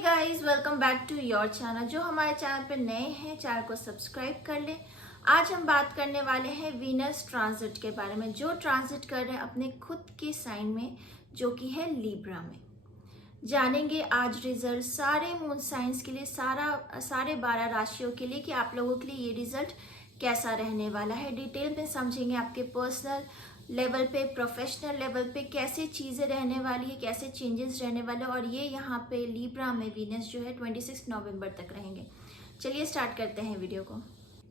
Guys, welcome back to your channel. जो हमारे channel पे नए हैं, चैनल को सब्सक्राइब कर लें। आज हम बात करने वाले हैं वीनस ट्रांजिट के बारे में, जो ट्रांजिट कर रहे हैं अपने खुद के साइन में, जो कि है लिब्रा में। जानेंगे आज रिजल्ट सारे मून साइंस के लिए, सारे 12 राशियों के लिए, कि आप लोगों के लिए ये रिजल्ट कैसा रहने वाला है। डिटेल में समझेंगे आपके पर्सनल लेवल पे, प्रोफेशनल लेवल पे कैसे चीज़ें रहने वाली है, कैसे चेंजेस रहने वाले हैं। और ये यहाँ पे लिब्रा में वीनस जो है 26 नवंबर तक रहेंगे। चलिए स्टार्ट करते हैं वीडियो को।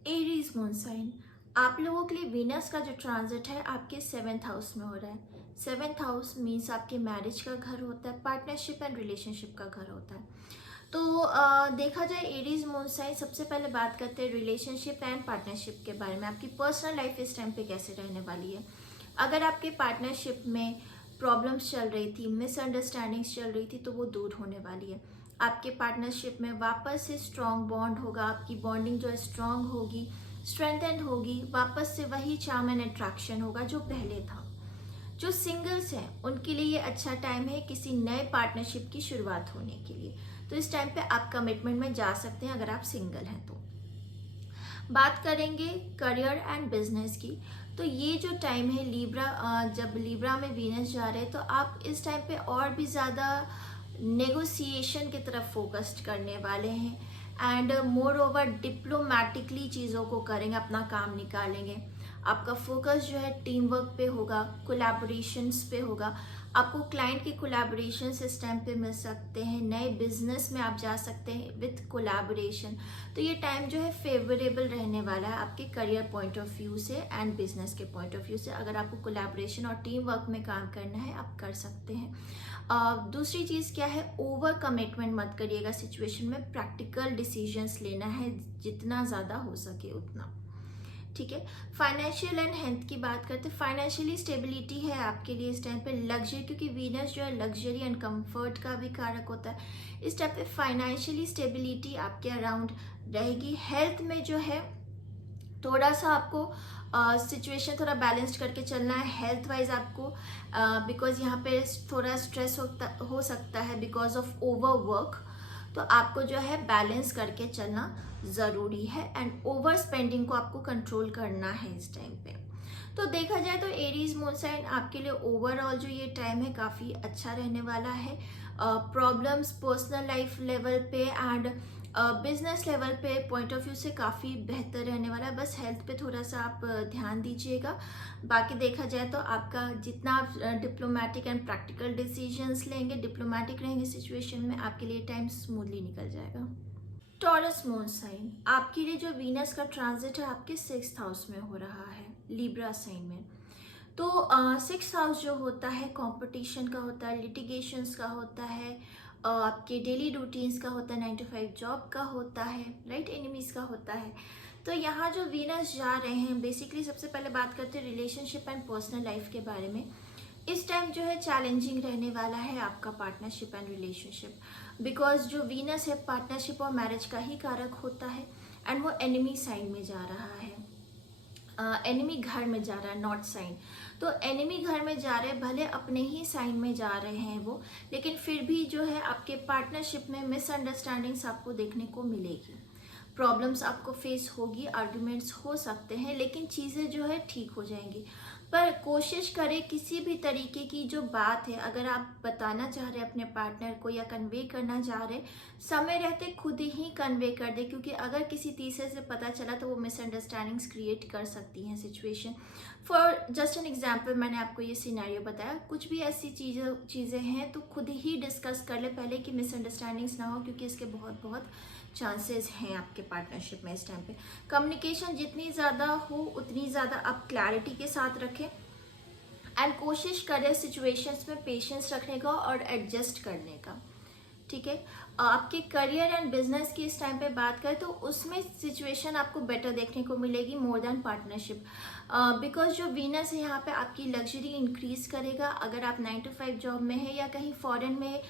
एरीज मून साइन, आप लोगों के लिए वीनस का जो ट्रांजिट है आपके 7th हाउस में हो रहा है। 7th हाउस मीन्स आपके मैरिज का घर होता है, पार्टनरशिप एंड रिलेशनशिप का घर होता है। तो देखा जाए एरीज मून साइन, सबसे पहले बात करते हैं रिलेशनशिप एंड पार्टनरशिप के बारे में। आपकी पर्सनल लाइफ इस टाइम पे कैसे रहने वाली है। अगर आपके पार्टनरशिप में प्रॉब्लम्स चल रही थी, मिसअंडरस्टैंडिंग्स चल रही थी, तो वो दूर होने वाली है। आपके पार्टनरशिप में वापस से स्ट्रॉन्ग बॉन्ड होगा, आपकी बॉन्डिंग जो है स्ट्रॉन्ग होगी, स्ट्रेंथेंड होगी, वापस से वही चार्म एंड अट्रैक्शन होगा जो पहले था। जो सिंगल्स हैं उनके लिए ये अच्छा टाइम है किसी नए पार्टनरशिप की शुरुआत होने के लिए। तो इस टाइम पे आप कमिटमेंट में जा सकते हैं अगर आप सिंगल हैं तो। बात करेंगे करियर एंड बिजनेस की, तो ये जो टाइम है लिब्रा, जब लिब्रा में वीनस जा रहे हैं तो आप इस टाइम पे और भी ज़्यादा नेगोशिएशन की तरफ फोकस्ड करने वाले हैं एंड मोर ओवर डिप्लोमेटिकली चीज़ों को करेंगे, अपना काम निकालेंगे। आपका फोकस जो है टीम वर्क पे होगा, कोलैबोरेशंस पे होगा। आपको क्लाइंट के कोलैबोरेशन इस टाइम पे मिल सकते हैं, नए बिजनेस में आप जा सकते हैं विथ कोलैबोरेशन। तो ये टाइम जो है फेवरेबल रहने वाला है आपके करियर पॉइंट ऑफ व्यू से एंड बिजनेस के पॉइंट ऑफ व्यू से। अगर आपको कोलैबोरेशन और टीम वर्क में काम करना है आप कर सकते हैं। दूसरी चीज़ क्या है, ओवर कमिटमेंट मत करिएगा सिचुएशन में, प्रैक्टिकल डिसीजंस लेना है जितना ज़्यादा हो सके उतना, ठीक है। फाइनेंशियल एंड हेल्थ की बात करते हैं। फाइनेंशियली स्टेबिलिटी है आपके लिए इस टाइम पे। लग्जरी, क्योंकि वीनस जो है लग्जरी एंड कंफर्ट का भी कारक होता है। इस टाइप पे फाइनेंशियली स्टेबिलिटी आपके अराउंड रहेगी। हेल्थ में जो है थोड़ा सा आपको सिचुएशन थोड़ा बैलेंस्ड करके चलना है हेल्थ वाइज आपको, बिकॉज यहाँ पे थोड़ा स्ट्रेस हो सकता है बिकॉज ऑफ ओवर वर्क। तो आपको जो है बैलेंस करके चलना ज़रूरी है एंड ओवर स्पेंडिंग को आपको कंट्रोल करना है इस टाइम पे। तो देखा जाए तो एरीज मून साइन आपके लिए ओवरऑल जो ये टाइम है काफ़ी अच्छा रहने वाला है। प्रॉब्लम्स पर्सनल लाइफ लेवल पे एंड बिजनेस लेवल पे पॉइंट ऑफ व्यू से काफ़ी बेहतर रहने वाला है। बस हेल्थ पे थोड़ा सा आप ध्यान दीजिएगा। बाकी देखा जाए तो आपका जितना आप डिप्लोमेटिक एंड प्रैक्टिकल डिसीजंस लेंगे, डिप्लोमेटिक रहेंगे सिचुएशन में, आपके लिए टाइम स्मूथली निकल जाएगा। टॉरस मून साइन, आपके लिए जो वीनस का ट्रांजिट है आपके 6th हाउस में हो रहा है, लिब्रा साइन में। तो 6th हाउस जो होता है कंपटीशन का होता है, लिटिगेशंस का होता है, आपके डेली रूटीन्स का होता है, 9 to 5 जॉब का होता है, राइट, एनिमीज का होता है। तो यहाँ जो वीनस जा रहे हैं, बेसिकली सबसे पहले बात करते हैं रिलेशनशिप एंड पर्सनल लाइफ के बारे में। इस टाइम जो है चैलेंजिंग रहने वाला है आपका पार्टनरशिप एंड रिलेशनशिप, बिकॉज जो वीनस है पार्टनरशिप और मैरिज का ही कारक होता है एंड वो एनिमी साइन में जा रहा है, एनिमी घर में जा रहा है, नॉर्थ साइन। तो एनिमी घर में जा रहे हैं, भले अपने ही साइन में जा रहे हैं वो, लेकिन फिर भी जो है आपके पार्टनरशिप में मिसअंडरस्टैंडिंग्स आपको देखने को मिलेगी, प्रॉब्लम्स आपको फेस होगी, आर्गुमेंट्स हो सकते हैं, लेकिन चीज़ें जो है ठीक हो जाएंगी। पर कोशिश करें किसी भी तरीके की जो बात है, अगर आप बताना चाह रहे हैं अपने पार्टनर को या कन्वे करना चाह रहे, समय रहते खुद ही कन्वे कर दे, क्योंकि अगर किसी तीसरे से पता चला तो वो मिसअंडरस्टैंडिंग्स क्रिएट कर सकती हैं situation. For just an example, मैंने आपको ये सिनेरियो बताया, कुछ भी ऐसी चीज़ें हैं तो खुद ही डिस्कस कर ले पहले कि मिसअंडरस्टैंडिंग्स ना हो, क्योंकि इसके बहुत बहुत चांसेस हैं आपके पार्टनरशिप में इस टाइम पे। कम्युनिकेशन जितनी ज़्यादा हो उतनी ज़्यादा आप क्लैरिटी के साथ रखें एंड कोशिश करें सिचुएशंस में पेशेंस रखने का और एडजस्ट करने का, ठीक है। आपके करियर एंड बिजनेस की इस टाइम पे बात करें तो उसमें सिचुएशन आपको बेटर देखने को मिलेगी मोर देन पार्टनरशिप, बिकॉज जो वीनस है यहाँ पे आपकी लग्जरी इंक्रीज करेगा। अगर आप 9 to 5 जॉब में है या कहीं फॉरेन में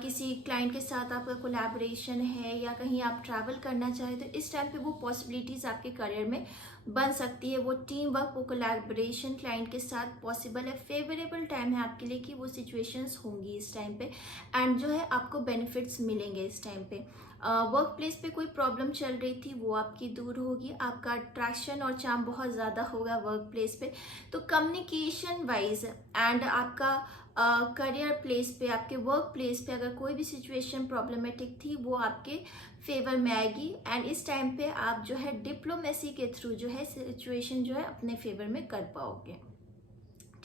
किसी क्लाइंट के साथ आपका कोलैबोरेशन है या कहीं आप ट्रैवल करना चाहें, तो इस टाइम पे वो पॉसिबिलिटीज़ आपके करियर में बन सकती है, वो टीम वर्क, वो कोलैबोरेशन क्लाइंट के साथ पॉसिबल है। फेवरेबल टाइम है आपके लिए कि वो सिचुएशंस होंगी इस टाइम पे, एंड जो है आपको बेनिफिट्स मिलेंगे इस टाइम पे। वर्क प्लेस पे कोई प्रॉब्लम चल रही थी वो आपकी दूर होगी, आपका अट्रैक्शन और चार्म बहुत ज़्यादा होगा वर्क प्लेस पे। तो कम्युनिकेशन वाइज एंड आपका करियर प्लेस पे, आपके वर्क प्लेस पे अगर कोई भी सिचुएशन प्रॉब्लमेटिक थी वो आपके फेवर में आएगी, एंड इस टाइम पे आप जो है डिप्लोमेसी के थ्रू जो है सिचुएशन जो है अपने फेवर में कर पाओगे।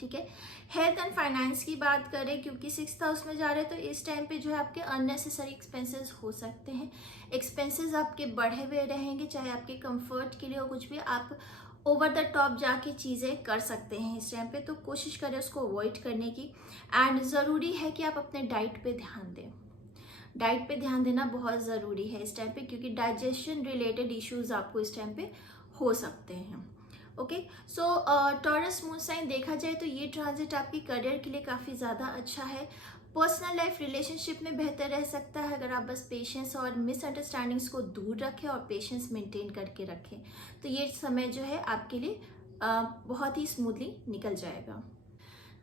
ठीक है, हेल्थ एंड फाइनेंस की बात करें, क्योंकि 6th हाउस में जा रहे हैं तो इस टाइम पे जो है आपके अननेसेसरी एक्सपेंसेस हो सकते हैं। एक्सपेंसेस आपके बढ़े हुए रहेंगे, चाहे आपके कंफर्ट के लिए हो कुछ भी, आप ओवर द टॉप जाके चीज़ें कर सकते हैं इस टाइम पे, तो कोशिश करें उसको अवॉइड करने की। एंड ज़रूरी है कि आप अपने डाइट पे ध्यान दें, डाइट पे ध्यान देना बहुत ज़रूरी है इस टाइम पे, क्योंकि डाइजेशन रिलेटेड इश्यूज आपको इस टाइम पे हो सकते हैं। ओके, सो टॉरस मून साइन देखा जाए तो ये ट्रांजिट आपकी करियर के लिए काफ़ी ज़्यादा अच्छा है। पर्सनल लाइफ रिलेशनशिप में बेहतर रह सकता है अगर आप बस पेशेंस और मिसअंडरस्टैंडिंग्स को दूर रखें और पेशेंस मेंटेन करके रखें, तो ये समय जो है आपके लिए बहुत ही स्मूथली निकल जाएगा।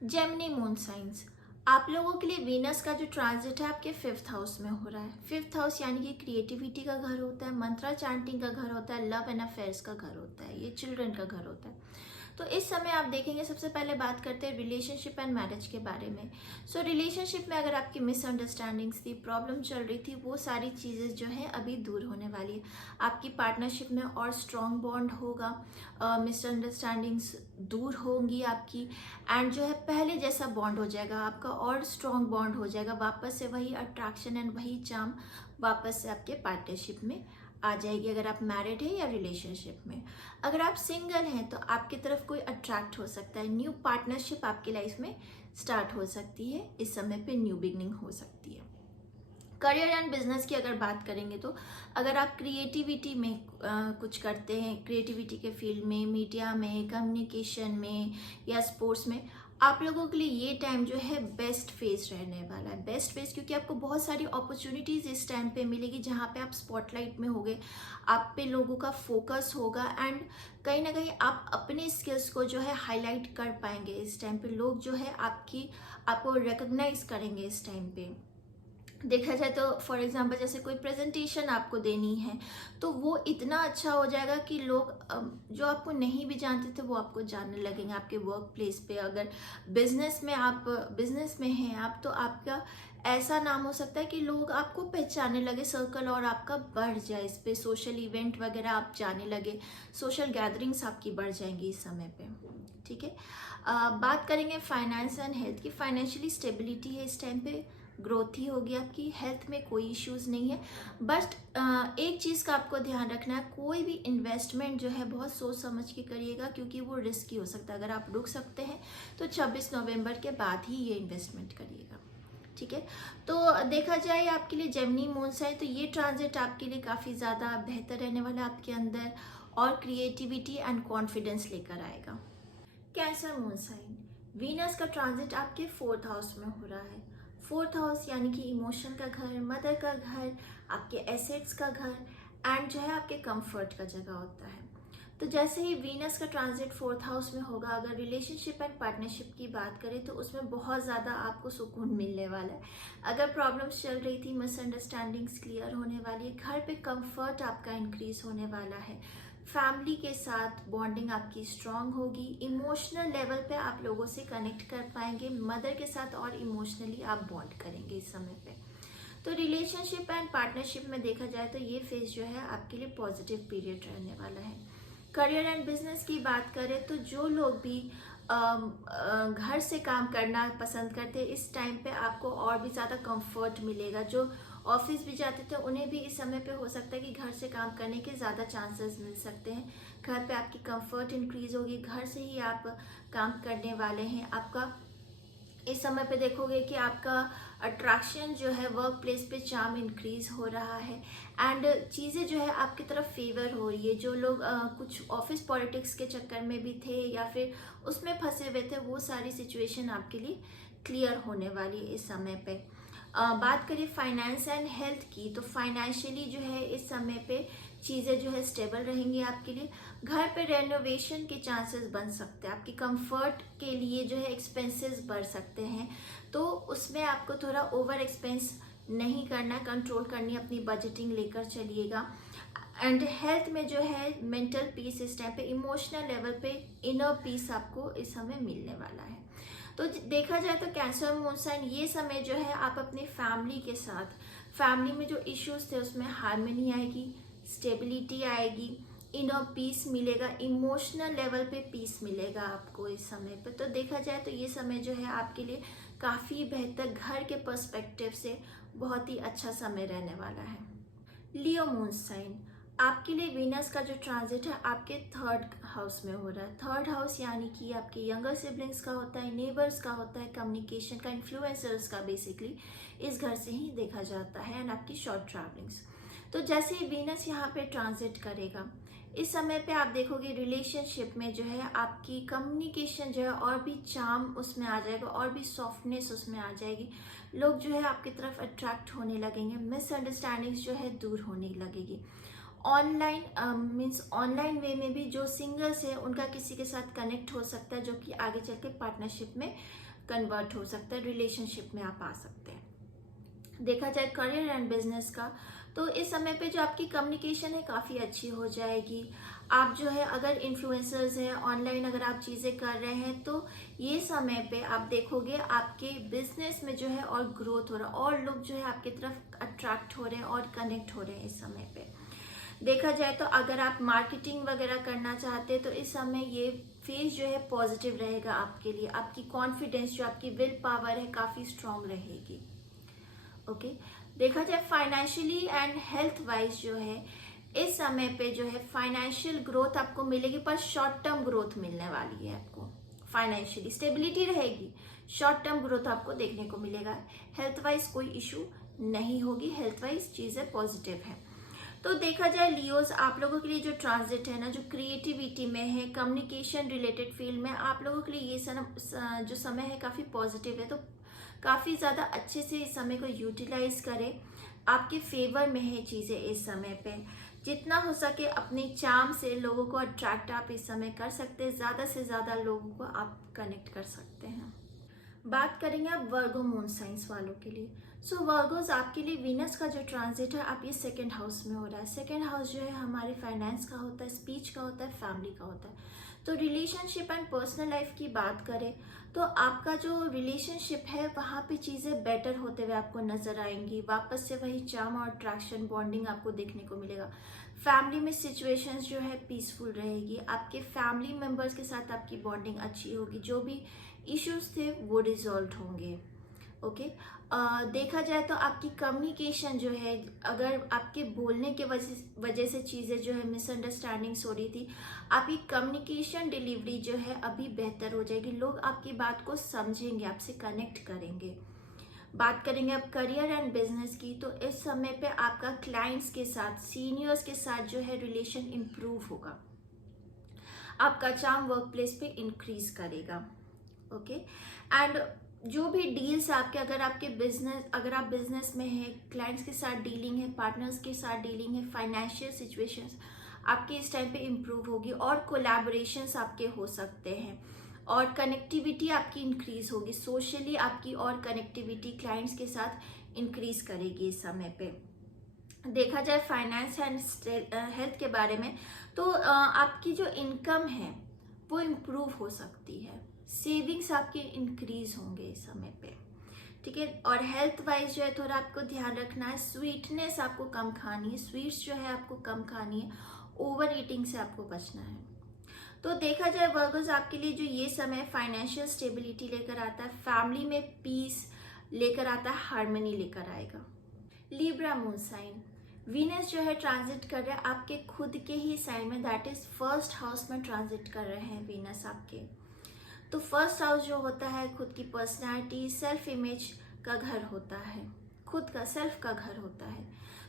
जेमिनी मून साइंस, आप लोगों के लिए वीनस का जो ट्रांजिट है आपके 5th हाउस में हो रहा है। 5th हाउस यानी कि क्रिएटिविटी का घर होता है, मंत्रा चांटिंग का घर होता है, लव एंड अफेयर्स का घर होता है, ये चिल्ड्रन का घर होता है। तो इस समय आप देखेंगे, सबसे पहले बात करते हैं रिलेशनशिप एंड मैरिज के बारे में। सो रिलेशनशिप में अगर आपकी मिसअंडरस्टैंडिंग्स थी, प्रॉब्लम चल रही थी, वो सारी चीज़ें जो है अभी दूर होने वाली है। आपकी पार्टनरशिप में और स्ट्रॉन्ग बॉन्ड होगा, मिसअंडरस्टैंडिंग्स दूर होंगी आपकी, एंड जो है पहले जैसा बॉन्ड हो जाएगा आपका, और स्ट्रॉन्ग बॉन्ड हो जाएगा, वापस से वही अट्रैक्शन एंड वही चार्म वापस से आपके पार्टनरशिप में आ जाएगी, अगर आप मैरिड है या रिलेशनशिप में। अगर आप सिंगल हैं तो आपकी तरफ कोई अट्रैक्ट हो सकता है, न्यू पार्टनरशिप आपकी लाइफ में स्टार्ट हो सकती है, इस समय पे न्यू बिगनिंग हो सकती है। करियर एंड बिजनेस की अगर बात करेंगे तो अगर आप क्रिएटिविटी में कुछ करते हैं, क्रिएटिविटी के फील्ड में, मीडिया में, कम्युनिकेशन में या स्पोर्ट्स में, आप लोगों के लिए ये टाइम जो है बेस्ट फेज रहने वाला है। बेस्ट फेज क्योंकि आपको बहुत सारी अपॉर्चुनिटीज़ इस टाइम पे मिलेगी जहाँ पे आप स्पॉटलाइट में होगे, आप पे लोगों का फोकस होगा, एंड कहीं ना कहीं आप अपने स्किल्स को जो है हाईलाइट कर पाएंगे इस टाइम पे। लोग जो है आपको रिकॉग्नाइज करेंगे इस टाइम पे। देखा जाए तो फॉर एग्जांपल जैसे कोई प्रेजेंटेशन आपको देनी है तो वो इतना अच्छा हो जाएगा कि लोग जो आपको नहीं भी जानते थे वो आपको जानने लगेंगे आपके वर्क प्लेस पे। अगर बिजनेस में हैं आप, तो आपका ऐसा नाम हो सकता है कि लोग आपको पहचानने लगे, सर्कल और आपका बढ़ जाए इस पे, सोशल इवेंट वगैरह आप जाने लगे, सोशल गैदरिंग्स आपकी बढ़ जाएंगी इस समय पे। ठीक है, बात करेंगे फाइनेंस एंड हेल्थ की। फाइनेंशियली स्टेबिलिटी है इस टाइम पे, ग्रोथ ही होगी आपकी, हेल्थ में कोई इश्यूज नहीं है। बट एक चीज़ का आपको ध्यान रखना है, कोई भी इन्वेस्टमेंट जो है बहुत सोच समझ के करिएगा, क्योंकि वो रिस्की हो सकता है। अगर आप रुक सकते हैं तो 26 नवंबर के बाद ही ये इन्वेस्टमेंट करिएगा। ठीक है, तो देखा जाए आपके लिए जेमिनी मून साइन, तो ये ट्रांजिट आपके लिए काफ़ी ज़्यादा बेहतर रहने वाला है, आपके अंदर और क्रिएटिविटी एंड कॉन्फिडेंस लेकर आएगा। कैंसर मून साइन, वीनस का ट्रांजिट आपके 4th हाउस में हो रहा है। 4th हाउस यानी कि इमोशन का घर, मदर का घर, आपके एसेट्स का घर, एंड जो है आपके कंफर्ट का जगह होता है। तो जैसे ही वीनस का ट्रांजिट 4th हाउस में होगा, अगर रिलेशनशिप एंड पार्टनरशिप की बात करें तो उसमें बहुत ज़्यादा आपको सुकून मिलने वाला है। अगर प्रॉब्लम्स चल रही थी, मिसअंडरस्टैंडिंग्स क्लियर होने वाली है, घर पे कंफर्ट आपका इंक्रीज होने वाला है, फैमिली के साथ बॉन्डिंग आपकी स्ट्रांग होगी, इमोशनल लेवल पे आप लोगों से कनेक्ट कर पाएंगे, मदर के साथ और इमोशनली आप बॉन्ड करेंगे इस समय पे। तो रिलेशनशिप एंड पार्टनरशिप में देखा जाए तो ये फेज जो है आपके लिए पॉजिटिव पीरियड रहने वाला है। करियर एंड बिजनेस की बात करें तो जो लोग भी घर से काम करना पसंद करते हैं, इस टाइम पे आपको और भी ज़्यादा कंफर्ट मिलेगा। जो ऑफिस भी जाते थे उन्हें भी इस समय पे हो सकता है कि घर से काम करने के ज़्यादा चांसेस मिल सकते हैं। घर पे आपकी कंफर्ट इंक्रीज होगी, घर से ही आप काम करने वाले हैं। आपका इस समय पे देखोगे कि आपका अट्रैक्शन जो है वर्क प्लेस पे चार्म इंक्रीज हो रहा है, एंड चीज़ें जो है आपकी तरफ फेवर हो रही है। जो लोग कुछ ऑफिस पॉलिटिक्स के चक्कर में भी थे या फिर उसमें फंसे हुए थे, वो सारी सिचुएशन आपके लिए क्लियर होने वाली है इस समय पे। बात करें फाइनेंस एंड हेल्थ की, तो फाइनेंशियली जो है इस समय पे चीज़ें जो है स्टेबल रहेंगी आपके लिए। घर पे रेनोवेशन के चांसेस बन सकते हैं, आपकी कंफर्ट के लिए जो है एक्सपेंसेस बढ़ सकते हैं, तो उसमें आपको थोड़ा ओवर एक्सपेंस नहीं करना, कंट्रोल करनी, अपनी बजटिंग लेकर चलिएगा। एंड हेल्थ में जो है मेंटल पीस, इस टाइम पे इमोशनल लेवल पे इनर पीस आपको इस समय मिलने वाला है। तो देखा जाए तो कैंसर मून साइन ये समय जो है आप अपनी फैमिली के साथ, फैमिली में जो इश्यूज थे उसमें हार्मनी आएगी, स्टेबिलिटी आएगी, इनर पीस मिलेगा, इमोशनल लेवल पे पीस मिलेगा आपको इस समय पे। तो देखा जाए तो ये समय जो है आपके लिए काफ़ी बेहतर, घर के पर्सपेक्टिव से बहुत ही अच्छा समय रहने वाला है। लियो मून साइन, आपके लिए वीनस का जो ट्रांजिट है आपके थर्ड हाउस में हो रहा है। थर्ड हाउस यानी कि आपके यंगर सिबलिंग्स का होता है, नेबर्स का होता है, कम्युनिकेशन का, इन्फ्लुएंसर्स का, बेसिकली इस घर से ही देखा जाता है, एंड आपकी शॉर्ट ट्रैवलिंग्स। तो जैसे ही वीनस यहाँ पे ट्रांजिट करेगा इस समय पे आप देखोगे रिलेशनशिप में जो है आपकी कम्युनिकेशन जो है और भी चार्म उसमें आ जाएगा, और भी सॉफ्टनेस उसमें आ जाएगी। लोग जो है आपकी तरफ अट्रैक्ट होने लगेंगे, मिसअंडरस्टैंडिंग्स जो है दूर होने लगेगी। ऑनलाइन मीन्स ऑनलाइन वे में भी जो सिंगल्स है उनका किसी के साथ कनेक्ट हो सकता है, जो कि आगे चल के पार्टनरशिप में कन्वर्ट हो सकता है, रिलेशनशिप में आप आ सकते हैं। देखा जाए करियर एंड बिजनेस का, तो इस समय पे जो आपकी कम्युनिकेशन है काफ़ी अच्छी हो जाएगी। आप जो है अगर इन्फ्लुएंसर्स हैं, ऑनलाइन अगर आप चीज़ें कर रहे हैं, तो ये समय पे आप देखोगे आपके बिजनेस में जो है और ग्रोथ हो रहा है, और लोग जो है आपकी तरफ अट्रैक्ट हो रहे हैं और कनेक्ट हो रहे हैं इस समय पे। देखा जाए तो अगर आप मार्केटिंग वगैरह करना चाहते हैं तो इस समय ये फेज जो है पॉजिटिव रहेगा आपके लिए। आपकी कॉन्फिडेंस, जो आपकी विल पावर है, काफ़ी स्ट्रांग रहेगी। ओके, देखा जाए फाइनेंशियली एंड हेल्थ वाइज जो है इस समय पे जो है फाइनेंशियल ग्रोथ आपको मिलेगी, पर शॉर्ट टर्म ग्रोथ मिलने वाली है आपको। फाइनेंशियली स्टेबिलिटी रहेगी, शॉर्ट टर्म ग्रोथ आपको देखने को मिलेगा। हेल्थ वाइज कोई इशू नहीं होगी, हेल्थ वाइज चीज़ें पॉजिटिव है। तो देखा जाए लियोज, आप लोगों के लिए जो ट्रांजिट है ना, जो क्रिएटिविटी में है, कम्युनिकेशन रिलेटेड फील्ड में, आप लोगों के लिए ये जो समय है काफ़ी पॉजिटिव है। तो काफ़ी ज़्यादा अच्छे से इस समय को यूटिलाइज करें, आपके फेवर में है चीज़ें इस समय पे। जितना हो सके अपने चार्म से लोगों को अट्रैक्ट आप इस समय कर सकते हैं, ज़्यादा से ज़्यादा लोगों को आप कनेक्ट कर सकते हैं। बात करेंगे आप वर्गो मून साइंस वालों के लिए। सो वर्गोज, आपके लिए वीनस का जो ट्रांजिट है आप ये सेकंड हाउस में हो रहा है। सेकंड हाउस जो है हमारे फाइनेंस का होता है, स्पीच का होता है, फैमिली का होता है। तो रिलेशनशिप एंड पर्सनल लाइफ की बात करें तो आपका जो रिलेशनशिप है वहाँ पे चीज़ें बेटर होते हुए आपको नजर आएंगी, वापस से वही चार्म और अट्रैक्शन, बॉन्डिंग आपको देखने को मिलेगा। फैमिली में सिचुएशंस जो है पीसफुल रहेगी, आपके फैमिली मेंबर्स के साथ आपकी बॉन्डिंग अच्छी होगी, जो भी इश्यूज थे वो रिजॉल्व होंगे। ओके, देखा जाए तो आपकी कम्युनिकेशन जो है, अगर आपके बोलने के वजह से चीज़ें जो है मिसअंडरस्टैंडिंग्स हो रही थी, आपकी कम्युनिकेशन डिलीवरी जो है अभी बेहतर हो जाएगी। लोग आपकी बात को समझेंगे, आपसे कनेक्ट करेंगे। बात करेंगे अब करियर एंड बिजनेस की, तो इस समय पे आपका क्लाइंट्स के साथ, सीनियर्स के साथ जो है रिलेशन इम्प्रूव होगा, आपका चार्म वर्क प्लेस पे इंक्रीज करेगा। ओके, एंड जो भी डील्स आपके, अगर आप बिजनेस में है, क्लाइंट्स के साथ डीलिंग है, पार्टनर्स के साथ डीलिंग है, फाइनेंशियल सिचुएशंस आपके इस टाइम पे इम्प्रूव होगी, और कोलैबोरेशंस आपके हो सकते हैं, और कनेक्टिविटी आपकी इंक्रीज होगी सोशली, आपकी और कनेक्टिविटी क्लाइंट्स के साथ इंक्रीज करेगी इस समय पे। देखा जाए फाइनेंस एंड हेल्थ के बारे में, तो आपकी जो इनकम है वो इम्प्रूव हो सकती है, सेविंग्स आपके इंक्रीज होंगे इस समय पे, ठीक है। और हेल्थ वाइज जो है थोड़ा आपको ध्यान रखना है, स्वीटनेस आपको कम खानी है, स्वीट्स जो है आपको कम खानी है, ओवर ईटिंग से आपको बचना है। तो देखा जाए वर्गोस, आपके लिए जो ये समय फाइनेंशियल स्टेबिलिटी लेकर आता है, फैमिली में पीस लेकर आता है, हार्मनी लेकर आएगा। लिब्रा मून साइन, वीनस जो है ट्रांजिट कर रहा है आपके खुद के ही साइन में, दैट इज फर्स्ट हाउस में ट्रांजिट कर रहे हैं वीनस आपके। तो फर्स्ट हाउस जो होता है खुद की पर्सनैलिटी, सेल्फ इमेज का घर होता है, खुद का सेल्फ का घर होता है।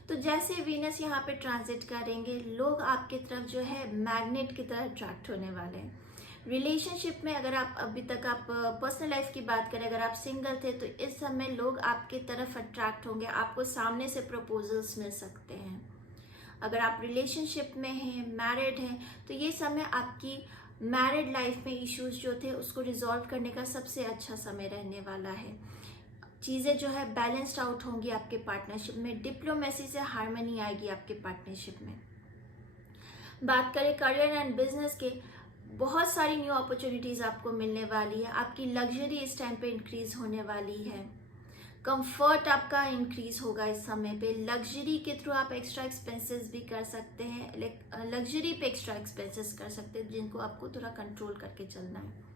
तो जैसे वीनस यहाँ पे ट्रांजिट करेंगे, लोग आपकी तरफ जो है मैग्नेट की तरह अट्रैक्ट होने वाले हैं। रिलेशनशिप में अगर आप अभी तक आप पर्सनल लाइफ की बात करें, अगर आप सिंगल थे तो इस समय लोग आपके तरफ अट्रैक्ट होंगे, आपको सामने से प्रपोजल्स मिल सकते हैं। अगर आप रिलेशनशिप में हैं, मैरिड हैं, तो ये समय आपकी मैरिड लाइफ में इश्यूज जो थे उसको रिजॉल्व करने का सबसे अच्छा समय रहने वाला है। चीज़ें जो है बैलेंस्ड आउट होंगी आपके पार्टनरशिप में, डिप्लोमेसी से हार्मनी आएगी आपके पार्टनरशिप में। बात करें करियर एंड बिजनेस के, बहुत सारी न्यू अपॉर्चुनिटीज़ आपको मिलने वाली है। आपकी लग्जरी इस टाइम पे इंक्रीज होने वाली है। कंफर्ट आपका इंक्रीज होगा इस समय पे। लग्जरी के थ्रू आप एक्स्ट्रा एक्सपेंसेस भी कर सकते हैं, लग्जरी पे एक्स्ट्रा एक्सपेंसेस कर सकते हैं जिनको आपको थोड़ा कंट्रोल करके चलना है।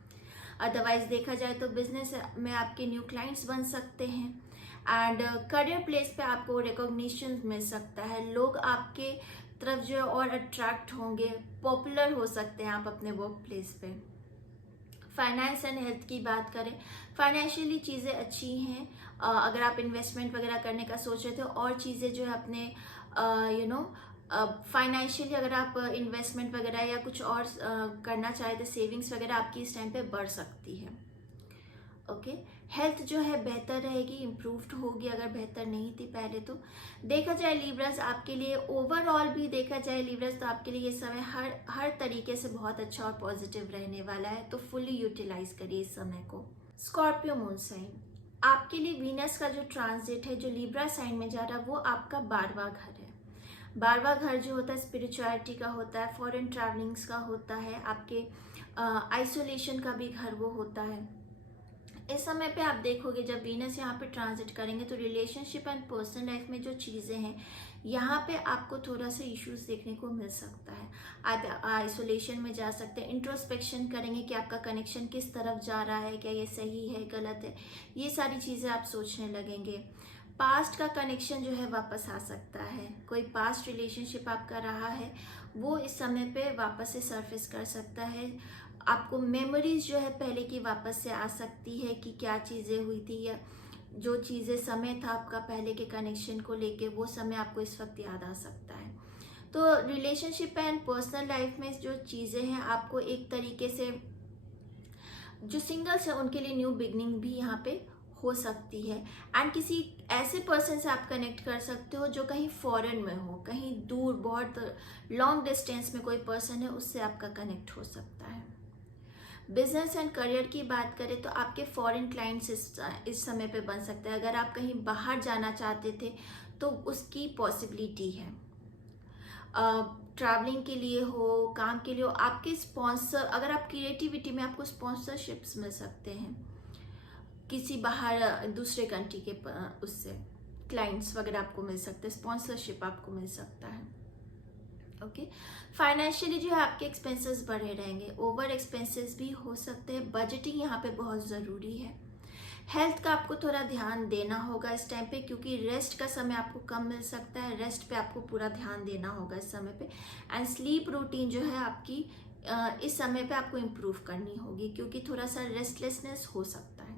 अदरवाइज देखा जाए तो बिजनेस में आपके न्यू क्लाइंट्स बन सकते हैं एंड करियर प्लेस पे आपको रिकॉग्निशन मिल सकता है। लोग आपके तरफ जो है और अट्रैक्ट होंगे, पॉपुलर हो सकते हैं आप अपने वर्क प्लेस पे। फाइनेंस एंड हेल्थ की बात करें, फाइनेंशियली चीज़ें अच्छी हैं। अगर आप इन्वेस्टमेंट वगैरह करने का सोच रहे थे और चीज़ें जो है अपने फाइनेंशियली अगर आप इन्वेस्टमेंट वगैरह या कुछ और करना चाहे तो सेविंग्स वगैरह आपकी इस टाइम पे बढ़ सकती है। ओके, हेल्थ जो है बेहतर रहेगी, इम्प्रूव्ड होगी अगर बेहतर नहीं थी पहले तो। देखा जाए लिब्रास आपके लिए ओवरऑल भी देखा जाए लिब्रास तो आपके लिए ये समय हर तरीके से बहुत अच्छा और पॉजिटिव रहने वाला है, तो फुली यूटिलाइज करिए इस समय को। स्कॉर्पियो मून साइन, आपके लिए वीनस का जो ट्रांजिट है जो लिब्रा साइन में जा रहा है वो आपका 12वां घर है। 12वां घर जो होता है स्पिरिचुअलिटी का होता है, फॉरेन ट्रैवलिंग्स का होता है, आपके आइसोलेशन का भी घर वो होता है। इस समय पे आप देखोगे जब वीनस यहाँ पे ट्रांजिट करेंगे तो रिलेशनशिप एंड पर्सनल लाइफ में जो चीज़ें हैं यहाँ पे आपको थोड़ा सा इश्यूज देखने को मिल सकता है। आप आइसोलेशन में जा सकते हैं, इंट्रोस्पेक्शन करेंगे कि आपका कनेक्शन किस तरफ जा रहा है, क्या ये सही है गलत है, ये सारी चीज़ें आप सोचने लगेंगे। पास्ट का कनेक्शन जो है वापस आ सकता है, कोई पास्ट रिलेशनशिप आपका रहा है वो इस समय पे वापस से सरफेस कर सकता है। आपको मेमोरीज जो है पहले की वापस से आ सकती है कि क्या चीज़ें हुई थी या जो चीज़ें समय था आपका पहले के कनेक्शन को लेके वो समय आपको इस वक्त याद आ सकता है। तो रिलेशनशिप एंड पर्सनल लाइफ में जो चीज़ें हैं आपको एक तरीके से जो सिंगल्स हैं उनके लिए न्यू बिगनिंग भी यहाँ पे हो सकती है एंड किसी ऐसे पर्सन से आप कनेक्ट कर सकते हो जो कहीं फॉरेन में हो, कहीं दूर बहुत लॉन्ग डिस्टेंस में कोई पर्सन है, उससे आपका कनेक्ट हो सकता है। बिजनेस एंड करियर की बात करें तो आपके फॉरेन क्लाइंट्स इस समय पे बन सकते हैं। अगर आप कहीं बाहर जाना चाहते थे तो उसकी पॉसिबिलिटी है। ट्रैवलिंग के लिए हो, काम के लिए हो, आपके स्पॉन्सर, अगर आप क्रिएटिविटी में आपको स्पॉन्सरशिप्स मिल सकते हैं किसी बाहर दूसरे कंट्री के उससे क्लाइंट्स वगैरह आपको मिल सकते हैं, स्पॉन्सरशिप आपको मिल सकता है। ओके, फाइनेंशियली जो है आपके एक्सपेंसेस बढ़े रहेंगे, ओवर एक्सपेंसेस भी हो सकते हैं। बजटिंग यहाँ पे बहुत ज़रूरी है। हेल्थ का आपको थोड़ा ध्यान देना होगा इस टाइम पे क्योंकि रेस्ट का समय आपको कम मिल सकता है, रेस्ट पे आपको पूरा ध्यान देना होगा इस समय पे। एंड स्लीप रूटीन जो है आपकी इस समय पे आपको इम्प्रूव करनी होगी क्योंकि थोड़ा सा रेस्टलेसनेस हो सकता है।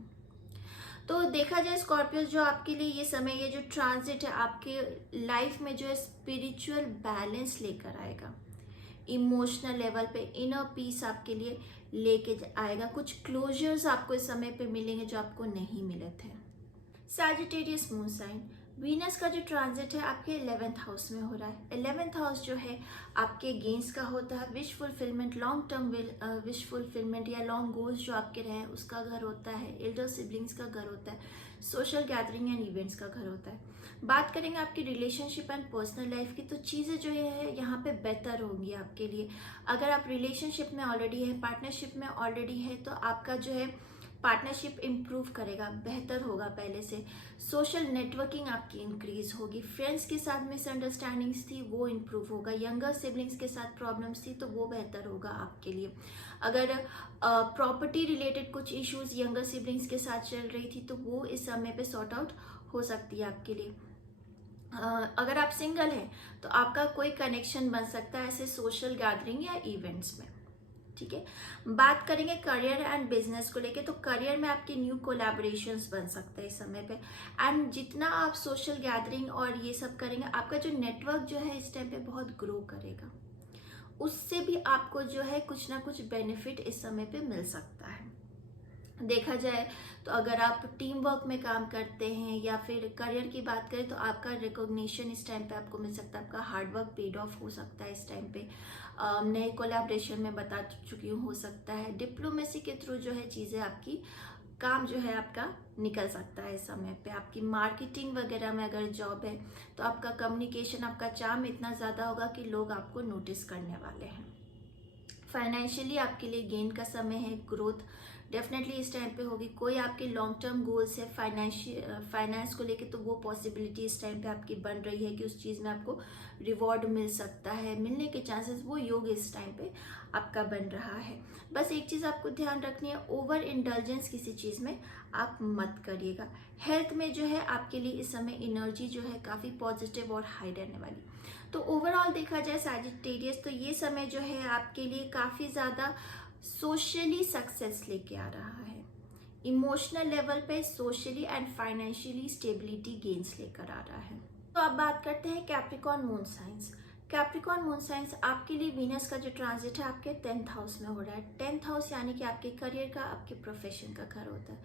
तो देखा जाए स्कॉर्पियो जो आपके लिए ये समय, ये जो ट्रांजिट है आपके लाइफ में जो है स्पिरिचुअल बैलेंस लेकर आएगा, इमोशनल लेवल पे इनर पीस आपके लिए लेके आएगा। कुछ क्लोजर्स आपको इस समय पे मिलेंगे जो आपको नहीं मिले थे। सैजिटेरियस मून साइन, वीनस का जो ट्रांजिट है आपके 11th हाउस में हो रहा है। 11th हाउस जो है आपके गेन्स का होता है, wish fulfilment, long term wish fulfilment या लॉन्ग गोल्स जो आपके रहे उसका घर होता है, एल्डर सिबलिंग्स का घर होता है, सोशल गैदरिंग एंड इवेंट्स का घर होता है। बात करेंगे आपकी रिलेशनशिप एंड पर्सनल लाइफ की तो चीज़ें जो है यहाँ पे बेहतर होंगी आपके लिए। अगर आप रिलेशनशिप में ऑलरेडी है, पार्टनरशिप में ऑलरेडी है तो आपका जो है पार्टनरशिप इम्प्रूव करेगा, बेहतर होगा पहले से। सोशल नेटवर्किंग आपकी इंक्रीज होगी, फ्रेंड्स के साथ मिसअंडरस्टैंडिंग्स थी वो इम्प्रूव होगा, यंगर सिबलिंग्स के साथ प्रॉब्लम्स थी तो वो बेहतर होगा आपके लिए। अगर प्रॉपर्टी रिलेटेड कुछ इश्यूज यंगर सिबलिंग्स के साथ चल रही थी तो वो इस समय पे सॉर्ट आउट हो सकती है आपके लिए। अगर आप सिंगल हैं तो आपका कोई कनेक्शन बन सकता है ऐसे सोशल गैदरिंग या इवेंट्स में। ठीक है, बात करेंगे करियर एंड बिजनेस को लेके तो करियर में आपके न्यू कोलैबोरेशंस बन सकते हैं इस समय पे एंड जितना आप सोशल गैदरिंग और ये सब करेंगे आपका जो नेटवर्क जो है इस टाइम पे बहुत ग्रो करेगा। उससे भी आपको जो है कुछ ना कुछ बेनिफिट इस समय पे मिल सकता है। देखा जाए तो अगर आप टीम वर्क में काम करते हैं या फिर करियर की बात करें तो आपका रिकॉग्निशन इस टाइम पे आपको मिल सकता है, आपका हार्ड वर्क पेड ऑफ हो सकता है इस टाइम पे। नए कोलैबोरेशन में बता चुकी हूँ, हो सकता है डिप्लोमेसी के थ्रू जो है चीज़ें आपकी काम जो है आपका निकल सकता है इस समय पे। आपकी मार्केटिंग वगैरह में अगर जॉब है तो आपका कम्युनिकेशन, आपका चार्म इतना ज़्यादा होगा कि लोग आपको नोटिस करने वाले हैं। फाइनेंशियली आपके लिए गेन का समय है, ग्रोथ डेफिनेटली इस टाइम पे होगी। कोई आपके लॉन्ग टर्म गोल्स है फाइनेंस को लेके, तो वो पॉसिबिलिटी इस टाइम पे आपकी बन रही है कि उस चीज़ में आपको रिवॉर्ड मिल सकता है, मिलने के चांसेस, वो योग इस टाइम पे आपका बन रहा है। बस एक चीज़ आपको ध्यान रखनी है, ओवर इंडल्जेंस किसी चीज़ में आप मत करिएगा। हेल्थ में जो है आपके लिए इस समय एनर्जी जो है काफ़ी पॉजिटिव और हाई रहने वाली। तो ओवरऑल देखा जाए सैजिटेरियस, तो ये समय जो है आपके लिए काफ़ी ज़्यादा सोशली सक्सेस लेके आ रहा है, इमोशनल लेवल पे socially and financially stability gains लेकर आ रहा है। तो अब बात करते हैं Capricorn moon science. Capricorn moon science आपके लिए वीनस का जो ट्रांजिट है आपके 10th हाउस में हो रहा है। 10th हाउस यानी कि आपके करियर का, आपके प्रोफेशन का घर होता है।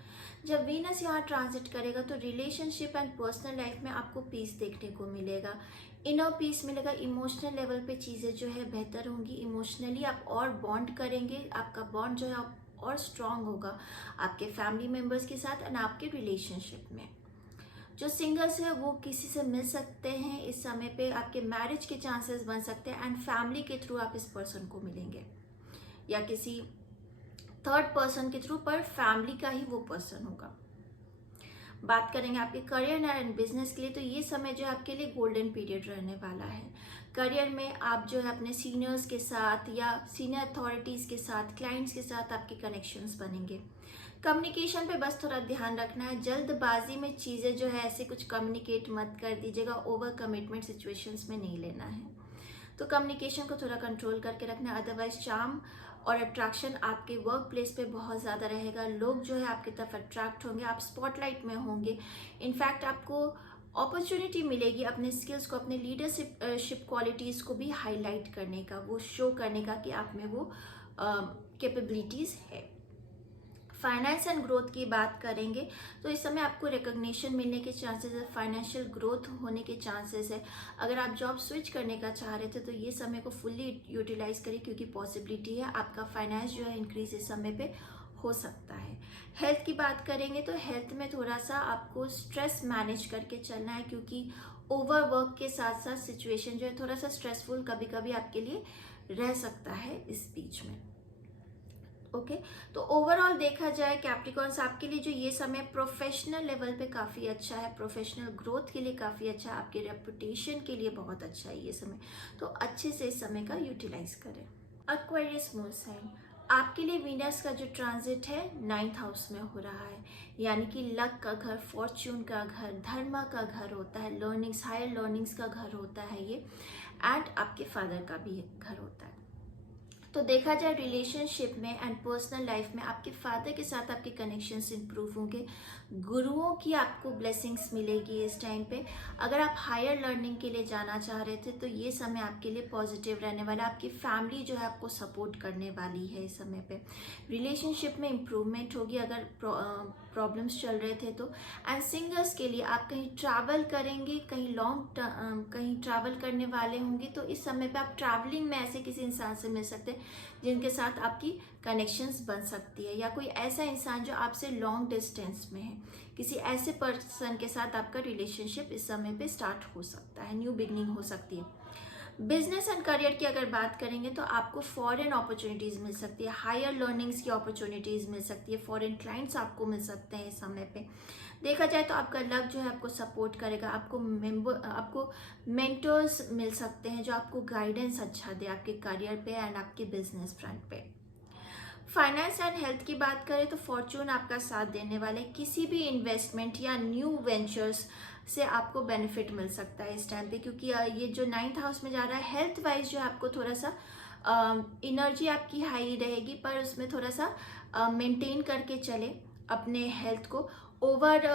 जब वीनस यहाँ ट्रांजिट करेगा तो रिलेशनशिप एंड पर्सनल लाइफ में आपको पीस देखने को मिलेगा, इनर पीस मिलेगा। इमोशनल लेवल पे चीज़ें जो है बेहतर होंगी, इमोशनली आप और बॉन्ड करेंगे, आपका बॉन्ड जो है और स्ट्रांग होगा आपके फैमिली मेम्बर्स के साथ एंड आपके रिलेशनशिप में। जो सिंगल्स है वो किसी से मिल सकते हैं इस समय पे, आपके मैरिज के चांसेस बन सकते हैं एंड फैमिली के थ्रू आप इस पर्सन को मिलेंगे या किसी थर्ड पर्सन के थ्रू, पर फैमिली का ही वो पर्सन होगा। बात करेंगे आपके करियर एंड बिजनेस के लिए, तो ये समय जो है आपके लिए गोल्डन पीरियड रहने वाला है। करियर में आप जो है अपने सीनियर्स के साथ या सीनियर अथॉरिटीज़ के साथ, क्लाइंट्स के साथ आपके कनेक्शंस बनेंगे। कम्युनिकेशन पे बस थोड़ा ध्यान रखना है, जल्दबाजी में चीज़ें जो है ऐसे कुछ कम्युनिकेट मत कर दीजिएगा, ओवर कमिटमेंट सिचुएशंस में नहीं लेना है। तो कम्युनिकेशन को थोड़ा कंट्रोल करके रखना है। अदरवाइज चार्म और अट्रैक्शन आपके वर्क प्लेस पे बहुत ज़्यादा रहेगा, लोग जो है आपकी तरफ अट्रैक्ट होंगे, आप स्पॉटलाइट में होंगे। इनफैक्ट आपको अपॉर्चुनिटी मिलेगी अपने स्किल्स को, अपने लीडरशिप क्वालिटीज़ को भी हाईलाइट करने का, वो शो करने का कि आप में वो कैपेबिलिटीज़ है। फाइनेंस एंड ग्रोथ की बात करेंगे तो इस समय आपको रिकॉग्निशन मिलने के चांसेस है, फाइनेंशियल ग्रोथ होने के चांसेस है। अगर आप जॉब स्विच करने का चाह रहे थे तो ये समय को फुल्ली यूटिलाइज करें, क्योंकि पॉसिबिलिटी है आपका फाइनेंस जो है इंक्रीज इस समय पे हो सकता है। हेल्थ की बात करेंगे तो हेल्थ में थोड़ा सा आपको स्ट्रेस मैनेज करके चलना है, क्योंकि ओवरवर्क के साथ साथ सिचुएशन जो है थोड़ा सा स्ट्रेसफुल कभी कभी आपके लिए रह सकता है इस बीच में। ओके तो ओवरऑल देखा जाए कैप्रिकॉर्न्स आपके लिए जो ये समय प्रोफेशनल लेवल पे काफ़ी अच्छा है, प्रोफेशनल ग्रोथ के लिए काफ़ी अच्छा है, आपके रेपुटेशन के लिए बहुत अच्छा है ये समय, तो अच्छे से इस समय का यूटिलाइज करें। एक्वेरियस मून साइन आपके लिए वीनस का जो ट्रांजिट है 9th हाउस में हो रहा है, यानी कि लक का घर, फॉर्च्यून का घर, धर्म का घर होता है, लर्निंग्स, हायर लर्निंग्स का घर होता है ये, एंड आपके फादर का भी घर होता है। तो देखा जाए रिलेशनशिप में एंड पर्सनल लाइफ में आपके फादर के साथ आपके कनेक्शंस इंप्रूव होंगे, गुरुओं की आपको ब्लेसिंग्स मिलेगी इस टाइम पे। अगर आप हायर लर्निंग के लिए जाना चाह रहे थे तो ये समय आपके लिए पॉजिटिव रहने वाला, आपकी फैमिली जो है आपको सपोर्ट करने वाली है इस समय पे। रिलेशनशिप में इम्प्रूवमेंट होगी अगर प्रॉब्लम्स चल रहे थे तो। एंड सिंगर्स के लिए आप कहीं ट्रैवल करेंगे, कहीं ट्रैवल करने वाले होंगे, तो इस समय पे आप ट्रैवलिंग में ऐसे किसी इंसान से मिल सकते हैं जिनके साथ आपकी कनेक्शंस बन सकती है, या कोई ऐसा इंसान जो आपसे लॉन्ग डिस्टेंस में है, किसी ऐसे पर्सन के साथ आपका रिलेशनशिप इस समय पे स्टार्ट हो सकता है, न्यू बिगनिंग हो सकती है। बिजनेस एंड करियर की अगर बात करेंगे तो आपको फॉरेन अपॉर्चुनिटीज़ मिल सकती है, हायर लर्निंग्स की अपॉर्चुनिटीज़ मिल सकती है, फॉरेन क्लाइंट्स आपको मिल सकते हैं इस समय पे। देखा जाए तो आपका लक जो है आपको सपोर्ट करेगा, आपको मेंटर्स मिल सकते हैं जो आपको गाइडेंस अच्छा दे आपके करियर पे एंड आपके बिजनेस फ्रंट पे। फाइनेंस एंड हेल्थ की बात करें तो फॉर्चून आपका साथ देने वाले, किसी भी इन्वेस्टमेंट या न्यू वेंचर्स से आपको बेनिफिट मिल सकता है इस टाइम पे, क्योंकि ये जो 9th हाउस में जा रहा है, हेल्थ वाइज जो है आपको थोड़ा सा एनर्जी आपकी हाई रहेगी, पर उसमें थोड़ा सा मेंटेन करके चले अपने हेल्थ को। ओवर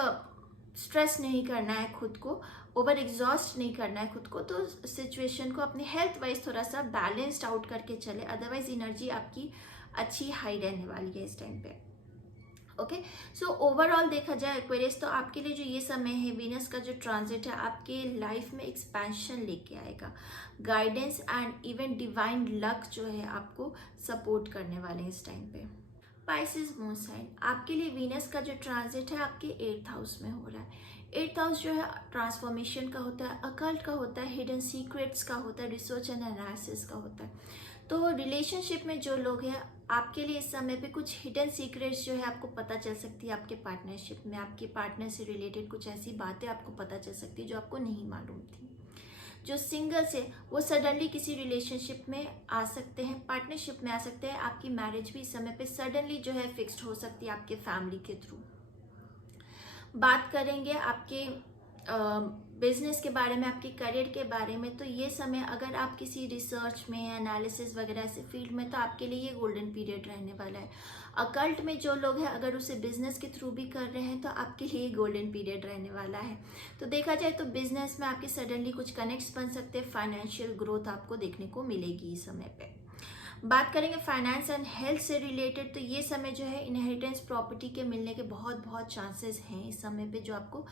स्ट्रेस नहीं करना है खुद को, ओवर एग्जॉस्ट नहीं करना है खुद को, तो सिचुएशन को अपने हेल्थ वाइज थोड़ा सा बैलेंस्ड आउट करके चले, अदरवाइज एनर्जी आपकी अच्छी हाई रहने वाली है इस टाइम पे। ओके, सो ओवरऑल देखा जाए एक्वेरियस, तो आपके लिए जो ये समय है, वीनस का जो ट्रांजिट है आपके लाइफ में एक्सपेंशन लेके आएगा, guidance and even divine luck जो है आपको सपोर्ट करने वाले हैं इस टाइम पे। स्पाइसिस मून साइन, आपके लिए वीनस का जो ट्रांजिट है आपके 8th हाउस में हो रहा है। 8th हाउस जो है ट्रांसफॉर्मेशन का होता है, अकल्ट का होता है, हिडन सीक्रेट्स का होता है, रिसर्च एंड एनालिसिस का होता है। तो रिलेशनशिप में जो लोग हैं आपके लिए इस समय पे कुछ हिडन सीक्रेट्स जो है आपको पता चल सकती है, आपके पार्टनरशिप में आपके पार्टनर से रिलेटेड कुछ ऐसी बातें आपको पता चल सकती है जो आपको नहीं मालूम थी। जो सिंगल्स है वो सडनली किसी रिलेशनशिप में आ सकते हैं, पार्टनरशिप में आ सकते हैं, आपकी मैरिज भी इस समय पे सडनली जो है फिक्स्ड हो सकती है आपके फैमिली के थ्रू। बात करेंगे आपके बिजनेस के बारे में, आपके करियर के बारे में, तो ये समय अगर आप किसी रिसर्च में, एनालिसिस वगैरह ऐसे फील्ड में, तो आपके लिए ये गोल्डन पीरियड रहने वाला है। अकल्ट में जो लोग हैं अगर उसे बिजनेस के थ्रू भी कर रहे हैं तो आपके लिए गोल्डन पीरियड रहने वाला है। तो देखा जाए तो बिजनेस में आपके सडनली कुछ कनेक्ट्स बन सकते हैं, फाइनेंशियल ग्रोथ आपको देखने को मिलेगी इस समय पे। बात करेंगे फाइनेंस एंड हेल्थ से रिलेटेड, तो ये समय जो है इनहेरिटेंस प्रॉपर्टी के मिलने के बहुत बहुत चांसेस हैं इस समय पे जो आपको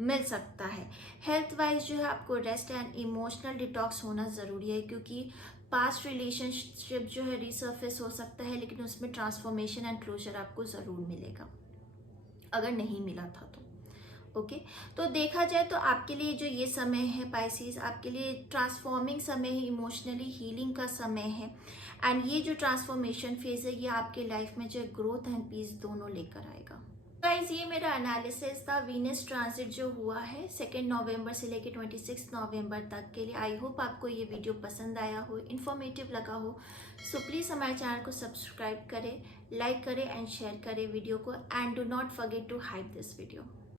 मिल सकता है। हेल्थ वाइज जो है आपको रेस्ट एंड इमोशनल डिटॉक्स होना ज़रूरी है, क्योंकि पास्ट रिलेशनशिप जो है रिसर्फेस हो सकता है, लेकिन उसमें ट्रांसफॉर्मेशन एंड क्लोजर आपको ज़रूर मिलेगा अगर नहीं मिला था तो। ओके, तो देखा जाए तो आपके लिए जो ये समय है पाइसेस, आपके लिए ट्रांसफॉर्मिंग समय है, इमोशनली हीलिंग का समय है। एंड ये जो ट्रांसफॉर्मेशन फेज है ये आपके लाइफ में जो ग्रोथ एंड पीस दोनों लेकर आएगा। गाइस, ये मेरा एनालिसिस था वीनस ट्रांजिट जो हुआ है 2 नवंबर से लेकर 26 नवंबर तक के लिए। आई होप आपको ये वीडियो पसंद आया हो, इन्फॉर्मेटिव लगा हो। सो प्लीज़ हमारे चैनल को सब्सक्राइब करें, लाइक करें एंड शेयर करें वीडियो को, and do not forget to hype this video.